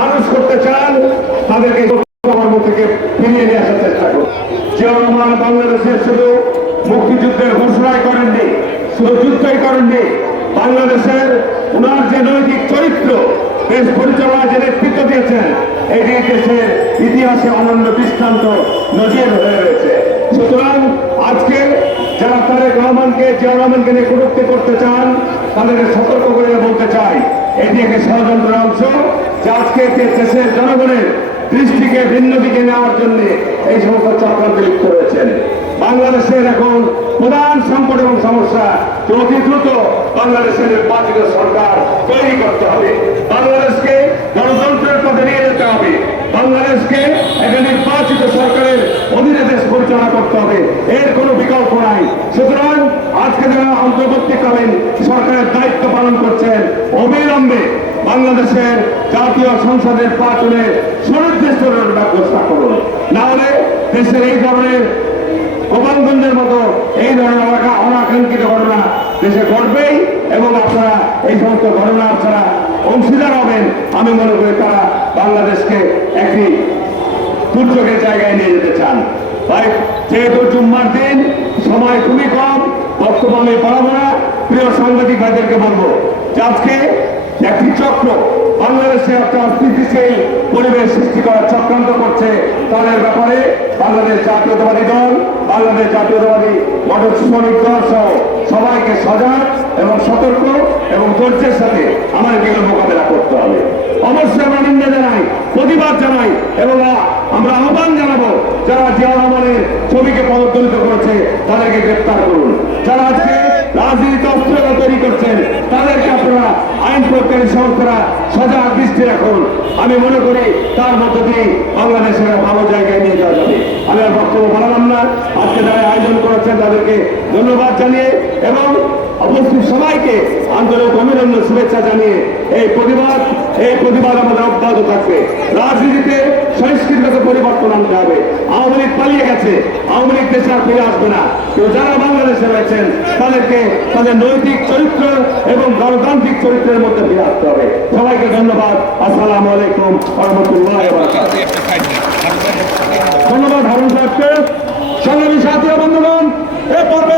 মানুষ করতে চান, তাদেরকে কর্ম থেকে ফিরিয়ে নিয়ে আসার চেষ্টা করুন। বাংলাদেশের শুধু মুক্তিযুদ্ধের ঘোষণাই করেননি, শুধু যুদ্ধই করেননি, বাংলাদেশের ওনার যে নৈতিক চরিত্র, দেশ পরিচালনা যে নেতৃত্ব দিয়েছেন, এটি দেশের ইতিহাসে অনন্য দৃষ্টান্ত নজির হয়ে রয়েছে সুতরাং আজকে যারা তারেক রহমানকে জিয়াউর রহমানকে নিয়ে কটূক্তি করতে চান, তাদেরকে সতর্ক করে বলতে চাই। এটি একটি ষড়যন্ত্রের অংশ, যে আজকে দেশের জনগণের দৃষ্টিকে ভিন্ন দিকে নেওয়ার জন্য এই সমস্ত চক্রান্তে লিপ্ত রয়েছেন বাংলাদেশের এখন প্রধান সংকট এবং সমস্যা, অতি দ্রুত বাংলাদেশের নির্বাচিত সরকার তৈরি করতে হবে। বাংলাদেশকে গণতন্ত্রের পথে নিয়ে যেতে হবে। বাংলাদেশকে একটা নির্বাচিত সরকারের অধীনে দেশ পরিচালনা করতে হবে এর কোনো বিকল্প নাই সুতরাং আজকে যারা অন্তর্বর্তীকালীন সরকারের দায়িত্ব পালন করছেন অবিলম্বে বাংলাদেশের জাতীয় সংসদের নির্বাচনে সুনির্দিষ্ট ব্যবস্থা করুন। না হলে দেশের এই ধরনের গোপালগঞ্জের মতো এই ধরনের অনাকা- অনাকাঙ্ক্ষিত ঘটনা দেশে ঘটবেই এবং আপনারা এই সমস্ত ঘটনা আপনারা অংশীদার হবেন। আমি মনে করি তারা বাংলাদেশকে একটি দুর্যোগের জায়গায় নিয়ে যেতে চান। তাই যেহেতু জুম্মার দিন, সময় খুবই কম বক্তব্য আমি পারব না প্রিয় সাংবাদিক ভাইদেরকে বলব আজকে একটি চক্র বাংলাদেশে একটা অস্থিতিশীল পরিবেশ সৃষ্টি করার চক্রান্ত করছে। তাদের ব্যাপারে বাংলাদেশ জাতীয়তাবাদী দল, বাংলাদেশ জাতীয়তাবাদী মোটর শ্রমিক দল সহ সবাইকে সজাগ এবং সতর্ক এবং ধৈর্যের সাথে আমাদের এগুলো মোকাবেলা করতে হবে। অবশ্যই আমরা নিন্দা জানাই, প্রতিবাদ জানাই এবং আমরা আহ্বান জানাব যারা জিয়া রহমানের ছবিকে পদদলিত করেছে, তাদেরকে গ্রেপ্তার করুন। যারা আজকে রাজনীতি অস্ত্রতা তৈরি করছেন, তাদেরকে আপনারা আইন প্রয়োগকারী সংস্থারা সজাগ দৃষ্টি রাখুন। আমি মনে করি তার মধ্য দিয়ে বাংলাদেশের ভালো জায়গায় নিয়ে যাওয়া যাবে। আমি আর বক্তব্য বাড়ালাম না। আজকে যারা আয়োজন করেছেন, তাদেরকে ধন্যবাদ জানিয়ে এবং উপস্থিত সবাইকে আন্তরিক অভিনন্দন, শুভেচ্ছা জানিয়ে এই প্রতিবাদ এই প্রতিবাদ আমাদের অব্যাহত থাকবে। রাজনীতিতে সংস্কৃতিগত পরিবর্তন আনতে হবে। আওয়ামী লীগ পালিয়ে গেছে। আওয়ামী লীগ দেশে আর ফিরে আসবে না। কিন্তু যারা বাংলাদেশে রয়েছেন, তাদেরকে তাদের নৈতিক চরিত্র এবং গণতান্ত্রিক চরিত্রের মধ্যে ফিরে আসতে হবে। সবাইকে ধন্যবাদ। আসসালামু আলাইকুম রহমতুল্লাহ ধন্যবাদ হারুন সাহেবকে। সংগ্রামী সাথী বন্ধুগণ, এ পর্বে